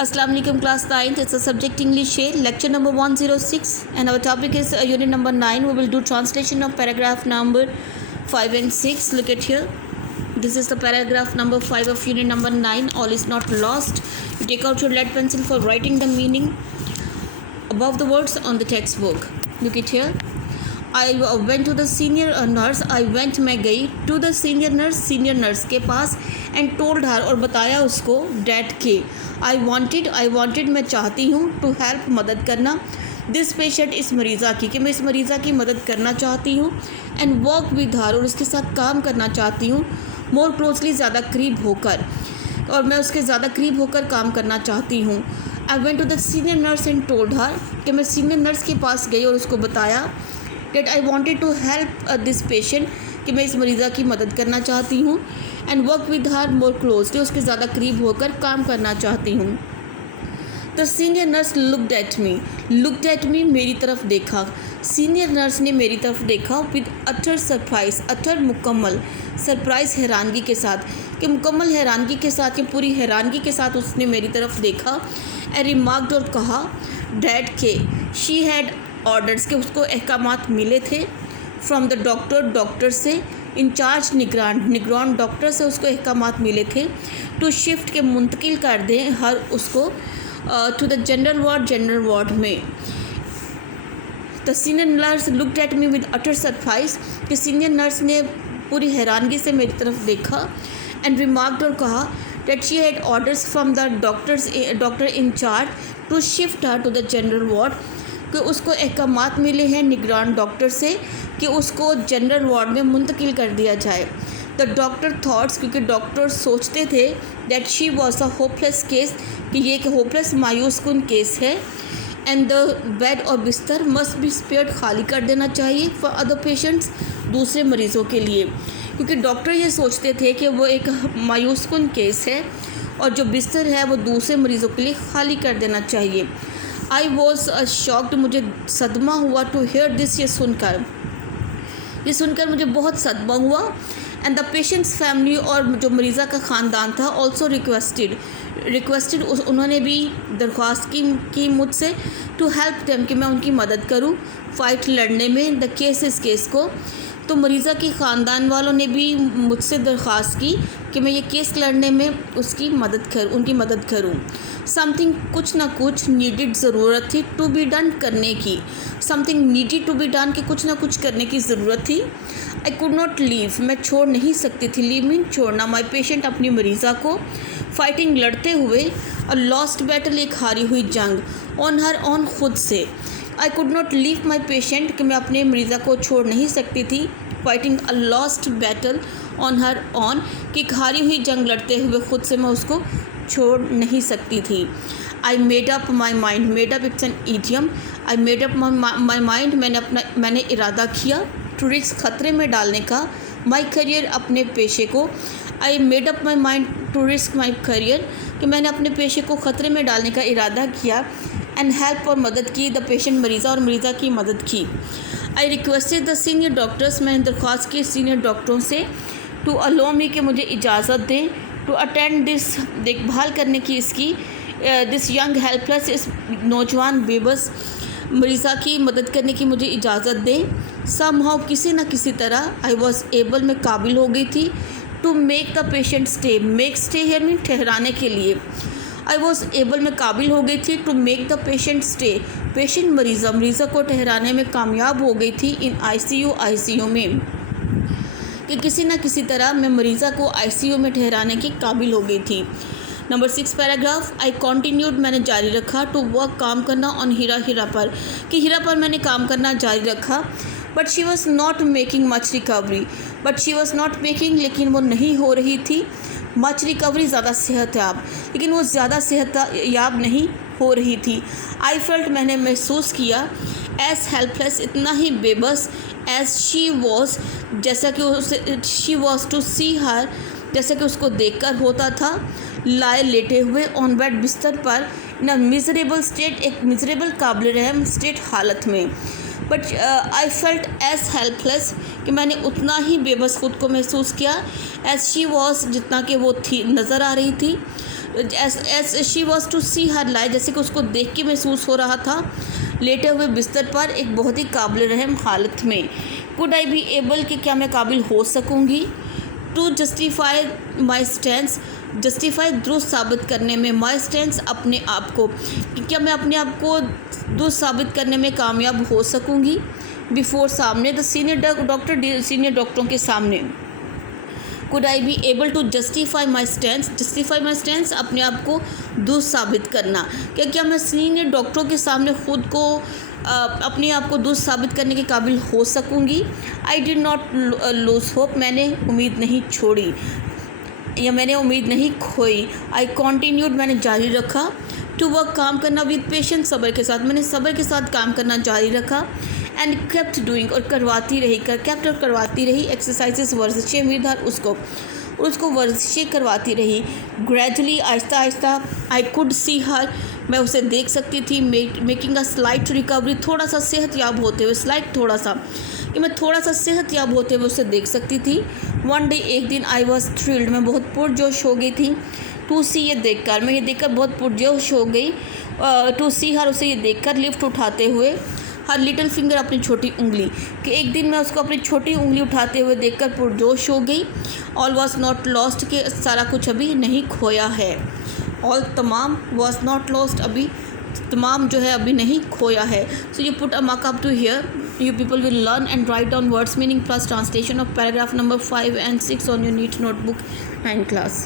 Assalamu alaikum class 9th. It's a subject English here. Lecture number 106 and our topic is unit number 9. We will do translation of paragraph number 5 and 6. Look at here. This is the paragraph number 5 of unit number 9. All is not lost. You take out your lead pencil for writing the meaning above the words on the textbook. Look at here. I went to the senior nurse. I went मैं गई to the senior nurse के पास and told her और बताया उसको that के I wanted मैं चाहती हूँ to help मदद करना this patient इस मरीज़ा की कि मैं इस मरीज़ा की मदद करना चाहती हूँ and work with her और उसके साथ काम करना चाहती हूँ more closely ज़्यादा करीब होकर और मैं उसके ज़्यादा करीब होकर काम करना चाहती हूँ I went to the senior nurse and told her कि मैं सीनियर नर्स के पास गई और उसको बताया that I wanted to help this patient कि मैं इस मरीज़ा की मदद करना चाहती हूँ and work with her more closely उसके ज़्यादा करीब होकर काम करना चाहती हूँ. The senior nurse looked at me मेरी तरफ देखा. सीनियर नर्स ने मेरी तरफ देखा with utter surprise, utter मुकम्मल सरप्राइज़ हैरानगी के साथ कि मुकम्मल हैरानगी के साथ या पूरी हैरानगी के साथ उसने मेरी तरफ देखा and remarked और कहा that के she had ऑर्डर्स के उसको अहकामात मिले थे फ्रॉम द डॉक्टर से इंचार्ज निगरान डॉक्टर से उसको अहकामात मिले थे टू शिफ्ट के मुंतकिल कर दें हर उसको टू द जनरल वार्ड में. The senior nurse looked at me with utter surprise कि सीनियर नर्स ने पूरी हैरानगी से मेरी तरफ देखा एंड रिमार्क्ड और कहा that she had orders from the doctor in charge to shift her to the general ward कि उसको अहकामात मिले हैं निगरान डॉक्टर से कि उसको जनरल वार्ड में मुंतकिल कर दिया जाए. द डॉक्टर थॉट्स क्योंकि डॉक्टर सोचते थे that she was a hopeless case कि ये एक होपलेस मायूस कुन केस है एंड द बेड और बिस्तर मस्ट बी स्पेयर्ड खाली कर देना चाहिए फॉर अदर पेशेंट्स दूसरे मरीज़ों के लिए क्योंकि डॉक्टर ये सोचते थे कि वो एक मायूस कुन केस है और जो बिस्तर है वो दूसरे मरीज़ों के लिए खाली कर देना चाहिए. आई वॉज शॉक्ड मुझे सदमा हुआ टू हेयर दिस ये सुनकर मुझे बहुत सदमा हुआ एंड द पेशेंट्स फैमिली और जो मरीज़ा का ख़ानदान था ऑल्सो रिक्वेस्टेड उन्होंने भी दरख्वास्त की मुझसे टू हेल्प देम कि मैं उनकी मदद करूं फ़ाइट लड़ने में द इस केस को. तो मरीज़ा के ख़ानदान वालों ने भी मुझसे दरख्वास्त की कि मैं ये केस लड़ने में उनकी मदद करूं. समथिंग कुछ ना कुछ नीडेड ज़रूरत थी टू बी डन करने की. Something needed to be done कि कुछ ना कुछ करने की ज़रूरत थी. आई कुड नॉट लीव मैं छोड़ नहीं सकती थी. लीव मीन छोड़ना. माई पेशेंट अपनी मरीज़ा को फाइटिंग लड़ते हुए और लॉस्ट बैटल एक हारी हुई जंग ऑन हर ऑन खुद से. I could not leave my patient कि मैं अपने मरीज़ा को छोड़ नहीं सकती थी. Fighting a lost battle on her on कि एक हारी हुई जंग लड़ते हुए खुद से मैं उसको छोड़ नहीं सकती थी. आई made up my mind. Made up it's an idiom. I made up my mind मैंने इरादा किया टू रिस्क खतरे में डालने का माई करियर अपने पेशे को. I made up my mind to risk my career कि मैंने अपने पेशे को ख़तरे में डालने का इरादा किया एंड हेल्प और मदद की द पेशेंट मरीज़ा और मरीज़ा की मदद की. I requested the senior doctors मैंने दरख्वास्त की सीनियर डॉक्टरों से टू अलो मी कि मुझे इजाज़त दें टू अटेंड दिस देखभाल करने की इसकी दिस यंग हेल्पलेस इस नौजवान बेबस मरीज़ा की मदद करने की मुझे इजाज़त दें. समहाउ किसी न किसी तरह आई वॉज एबल मैं काबिल हो गई थी to make the patient stay. Make stay here mean ठहराने के लिए. आई वॉज एबल मैं काबिल हो गई थी to make the patient stay. Patient मरीज़ा को ठहराने में कामयाब हो गई थी इन आईसीयू में कि किसी न किसी तरह मैं मरीज़ा को आईसीयू में ठहराने की काबिल हो गई थी. Number 6 paragraph. आई कॉन्टीन्यूड मैंने जारी रखा टू वर्क काम करना ऑन हीरा पर कि हीरा पर मैंने काम करना जारी रखा. But she was not making much recovery. लेकिन वो नहीं हो रही थी मच रिकवरी ज़्यादा सेहतयाब लेकिन वो ज़्यादा सेहतयाब नहीं हो रही थी. आई फेल्ट मैंने महसूस किया एज हेल्पलेस इतना ही बेबस एज शी वॉज जैसा कि उसे शी वॉज टू सी हर जैसा कि उसको देखकर होता था लाए लेटे हुए ऑन बेड बिस्तर पर इन अ मिजरेबल स्टेट एक मिजरेबल काबिल रहम स्टेट हालत में. But I felt as helpless कि मैंने उतना ही बेबस खुद को महसूस किया एज शी वॉज जितना कि वो थी नज़र आ रही थी. As she was to see her life, जैसे कि उसको देख के महसूस हो रहा था लेटे हुए बिस्तर पर एक बहुत ही काबिल रहम हालत में। कुड आई बी एबल, कि क्या मैं काबिल हो सकूँगी। To justify my stand, justify दुरुस्त साबित करने में, माई स्टैंड अपने आप को, कि क्या मैं अपने आप को दुरुस्त साबित करने में कामयाब हो सकूँगी। बिफोर, सामने, द सीनियर डॉक्टर, सीनियर डॉक्टरों के सामने। Could I be able to justify my stand, justify my stand अपने आप को दुरुस्त साबित करना, क्या मैं सीनियर डॉक्टरों के सामने खुद को अपने आप को दुरुस्त साबित करने के काबिल हो सकूँगी। I did not lose hope, मैंने उम्मीद नहीं छोड़ी या मैंने उम्मीद नहीं खोई। आई कॉन्टीन्यूड, मैंने जारी रखा। टू वर्क, काम करना, विद पेशेंस, सब्र के साथ, मैंने सब्र के साथ काम करना जारी रखा। एंड केप्ट डूइंग, और करवाती रही, केप्ट और करवाती रही। एक्सरसाइजेस, वर्जिशें विद हर, उसको वर्जिशें करवाती रही। Gradually, Aahista Aahista. I could see हर, मैं उसे देख सकती थी। मेकिंग अ स्लाइट रिकवरी, थोड़ा सा सेहतयाब होते हुए, स्लाइट थोड़ा सा, कि मैं थोड़ा सा सेहतयाब होते हुए उसे देख सकती थी। वन डे, एक दिन, आई वॉज थ्रिल्ड, मैं बहुत पुरजोश हो गई थी। टू सी, ये देखकर, मैं ये देखकर बहुत पुरजोश हो गई। टू सी हर, उसे ये देखकर, लिफ्ट उठाते हुए, हर लिटिल फिंगर, अपनी छोटी उंगली, कि एक दिन मैं उसको अपनी छोटी उंगली उठाते हुए देखकर पुरजोश हो गई। ऑल वॉज नॉट लॉस्ट, कि सारा कुछ अभी नहीं खोया है। ऑल, तमाम, वॉज नॉट लॉस्ट, अभी तमाम जो है अभी नहीं खोया है। So you put a mark up to here, you people will learn and write down words meaning plus translation of paragraph number 5 and 6 on your NEET notebook 9 class.